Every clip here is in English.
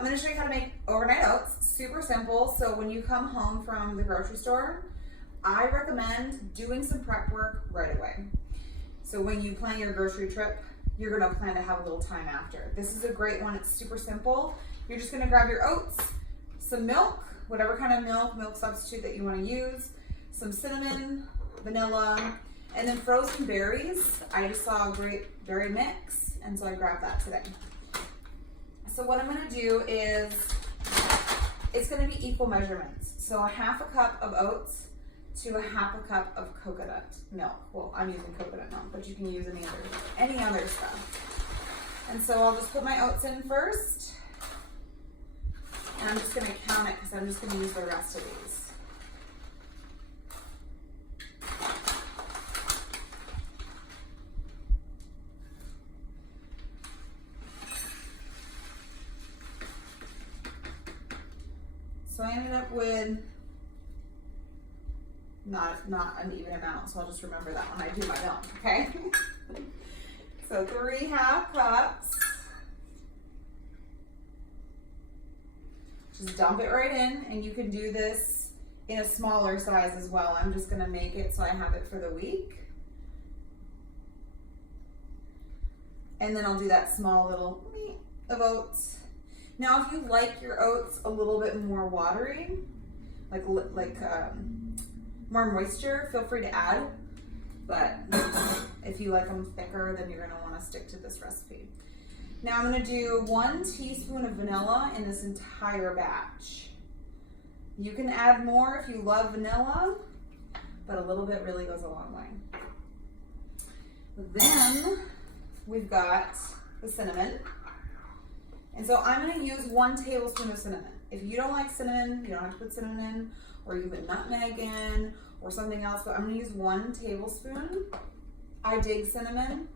I'm going to show you how to make overnight oats. Super simple. So when you come home from the grocery store, I recommend doing some prep work right away. So when you plan your grocery trip, you're going to plan to have a little time after. This is a great one. It's super simple. You're just going to grab your oats, some milk, whatever kind of milk substitute that you want to use, some cinnamon, vanilla, and then frozen berries. I just saw a great berry mix, and so I grabbed that today. So what I'm going to do is, it's going to be equal measurements. So a half a cup of oats to a half a cup of coconut milk. Well, I'm using coconut milk, but you can use any other stuff. And so I'll just put my oats in first, and I'm just going to count it because I'm just going to use the rest of these. So I ended up with not an even amount, so I'll just remember that when I do my milk, okay? So 3 half cups. Just dump it right in, and you can do this in a smaller size as well. I'm just gonna make it so I have it for the week. And then I'll do that small little of oats. Now, if you like your oats a little bit more watery, like more moisture, feel free to add. But if you like them thicker, then you're gonna wanna stick to this recipe. Now I'm gonna do 1 teaspoon of vanilla in this entire batch. You can add more if you love vanilla, but a little bit really goes a long way. Then we've got the cinnamon. And so I'm going to use 1 tablespoon of cinnamon. If you don't like cinnamon, you don't have to put cinnamon in, or you can put nutmeg in, or something else, but I'm going to use 1 tablespoon. I dig cinnamon,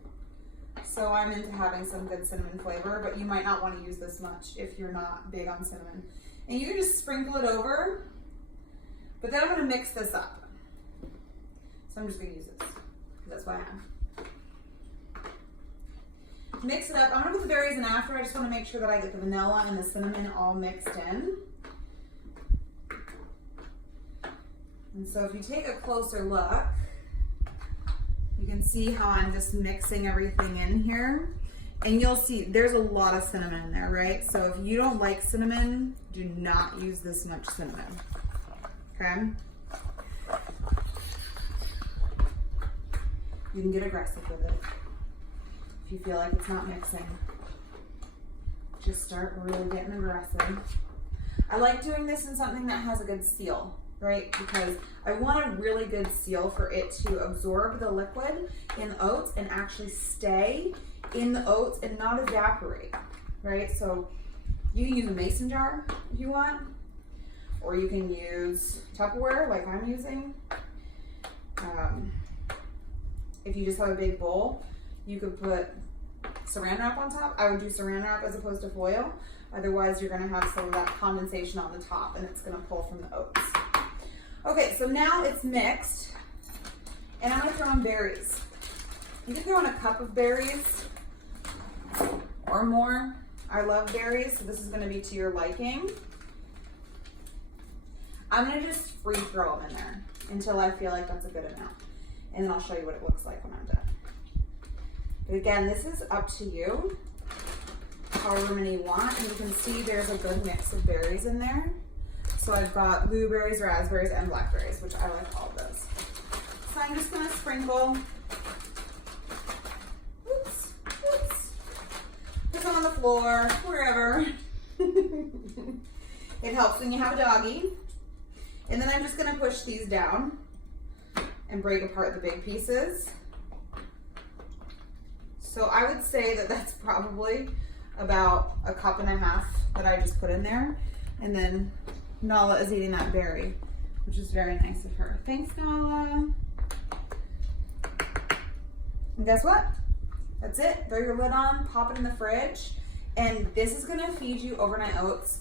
so I'm into having some good cinnamon flavor, but you might not want to use this much if you're not big on cinnamon. And you can just sprinkle it over, but then I'm going to mix this up. So I'm just going to use this, because that's what I have. Mix it up. I'm gonna put the berries in after. I just want to make sure that I get the vanilla and the cinnamon all mixed in. And so if you take a closer look, you can see how I'm just mixing everything in here. And you'll see there's a lot of cinnamon in there, right? So if you don't like cinnamon, do not use this much cinnamon, okay? You can get aggressive with it. If you feel like it's not mixing, just start really getting aggressive. I like doing this in something that has a good seal, right? Because I want a really good seal for it to absorb the liquid in the oats and actually stay in the oats and not evaporate, right? So you can use a mason jar if you want, or you can use Tupperware like I'm using. If you just have a big bowl, you could put saran wrap on top. I would do saran wrap as opposed to foil. Otherwise, you're gonna have some of that condensation on the top and it's gonna pull from the oats. Okay, so now it's mixed, and I'm gonna throw in berries. You can throw in a cup of berries or more. I love berries, so this is gonna be to your liking. I'm gonna just free throw them in there until I feel like that's a good amount. And then I'll show you what it looks like when I'm done. But again, this is up to you, however many you want. And you can see there's a good mix of berries in there. So I've got blueberries, raspberries, and blackberries, which I like all of those. So I'm just gonna sprinkle, put some on the floor, wherever. It helps when you have a doggy. And then I'm just gonna push these down and break apart the big pieces. So I would say that that's probably about 1.5 cups that I just put in there. And then Nala is eating that berry, which is very nice of her. Thanks, Nala. And guess what? That's it. Throw your lid on, pop it in the fridge. And this is gonna feed you overnight oats.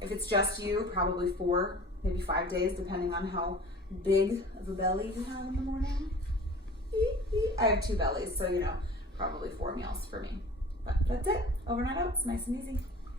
If it's just you, probably 4, maybe 5 days, depending on how big of a belly you have in the morning. I have 2 bellies, so you know, probably 4 meals for me. But that's it. Overnight oats, nice and easy.